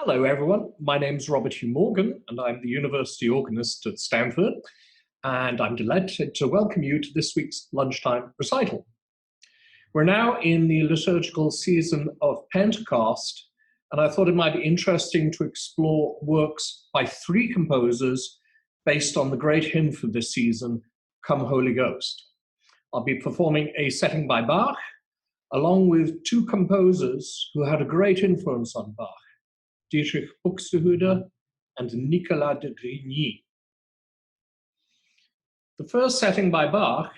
Hello everyone, my name's Robert Hugh Morgan and I'm the University Organist at Stanford, and I'm delighted to welcome you to this week's Lunchtime recital. We're now in the liturgical season of Pentecost, and I thought it might be interesting to explore works by three composers based on the great hymn for this season, Komm, Holy Ghost. I'll be performing a setting by Bach, along with two composers who had a great influence on Bach, Dieterich Buxtehude and Nicolas de Grigny. The first setting by Bach,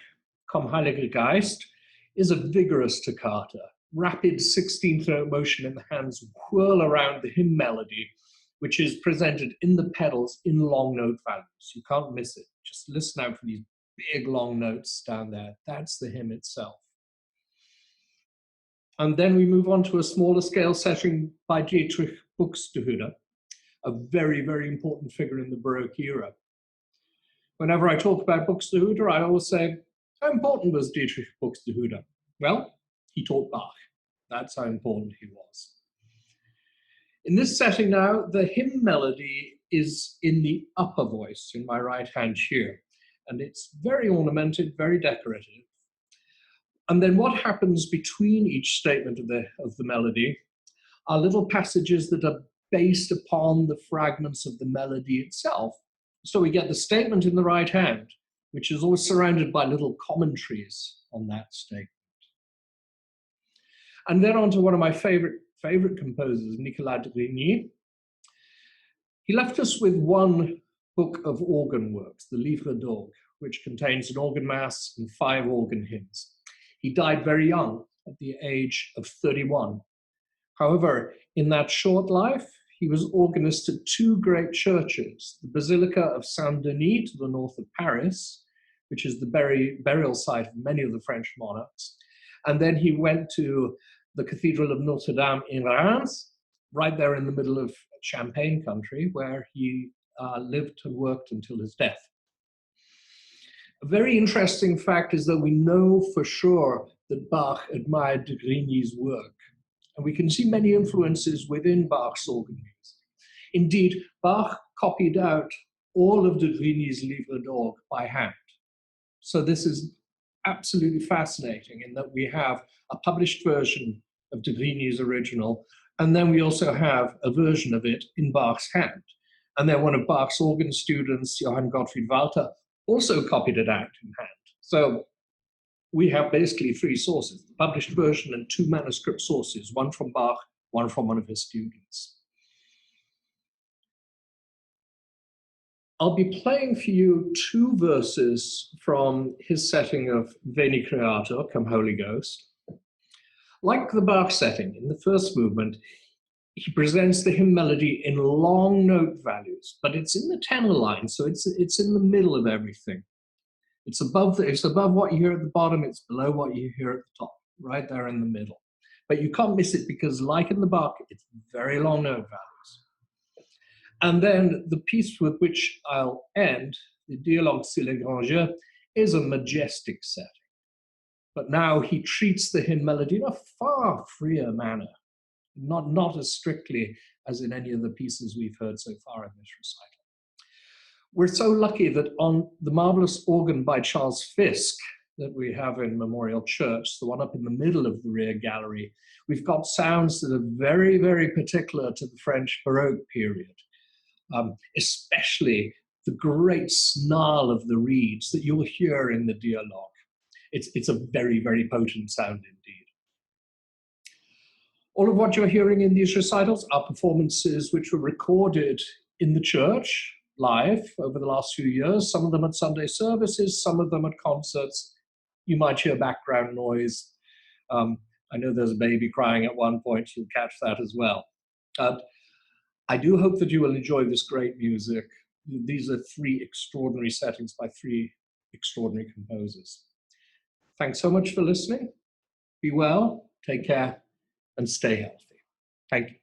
Komm, Heiliger, Geist, is a vigorous toccata. Rapid 16th note motion in the hands whirl around the hymn melody, which is presented in the pedals in long note values. You can't miss it. Just listen out for these big long notes down there. That's the hymn itself. And then we move on to a smaller scale setting by Dieterich Buxtehude, a very, very important figure in the Baroque era. Whenever I talk about Buxtehude, I always say, how important was Dieterich Buxtehude? Well, he taught Bach. That's how important he was. In this setting now, the hymn melody is in the upper voice, in my right hand here, and it's very ornamented, very decorative. And then what happens between each statement of the melody are little passages that are based upon the fragments of the melody itself. So we get the statement in the right hand, which is always surrounded by little commentaries on that statement. And then on to one of my favorite composers, Nicolas de Grigny. He left us with one book of organ works, the Livre d'Orgue, which contains an organ mass and 5 organ hymns. He died very young, at the age of 31. However, in that short life, he was organist at 2 great churches, the Basilica of Saint-Denis to the north of Paris, which is the burial site of many of the French monarchs. And then he went to the Cathedral of Notre Dame in Reims, right there in the middle of Champagne country, where he lived and worked until his death. A very interesting fact is that we know for sure that Bach admired de Grigny's work, and we can see many influences within Bach's organ music. Indeed, Bach copied out all of de Grigny's Livre d'Orgue by hand. So this is absolutely fascinating in that we have a published version of de Grigny's original, and then we also have a version of it in Bach's hand. And then one of Bach's organ students, Johann Walter, also copied it out in hand. So we have basically 3 sources, the published version and 2 manuscript sources, one from Bach, one from one of his students. I'll be playing for you 2 verses from his setting of Veni Creator, Come Holy Ghost. Like the Bach setting, in the first movement, he presents the hymn melody in long note values, but it's in the tenor line, so it's in the middle of everything. It's above what you hear at the bottom, it's below what you hear at the top, right there in the middle. But you can't miss it because, like in the Bach, it's very long note values. And then the piece with which I'll end, the Dialogue sur les grands Jeux, is a majestic setting. But now he treats the hymn melody in a far freer manner. Not as strictly as in any of the pieces we've heard so far in this recital. We're so lucky that on the marvelous organ by Charles Fisk that we have in Memorial Church, the one up in the middle of the rear gallery, we've got sounds that are very, very particular to the French Baroque period, especially the great snarl of the reeds that you'll hear in the dialogue. It's a very, very potent sound indeed. All of what you're hearing in these recitals are performances which were recorded in the church live over the last few years, some of them at Sunday services, some of them at concerts. You might hear background noise. I know there's a baby crying at one point, you'll catch that as well. I do hope that you will enjoy this great music. These are 3 extraordinary settings by 3 extraordinary composers. Thanks so much for listening. Be well, take care, and stay healthy. Thank you.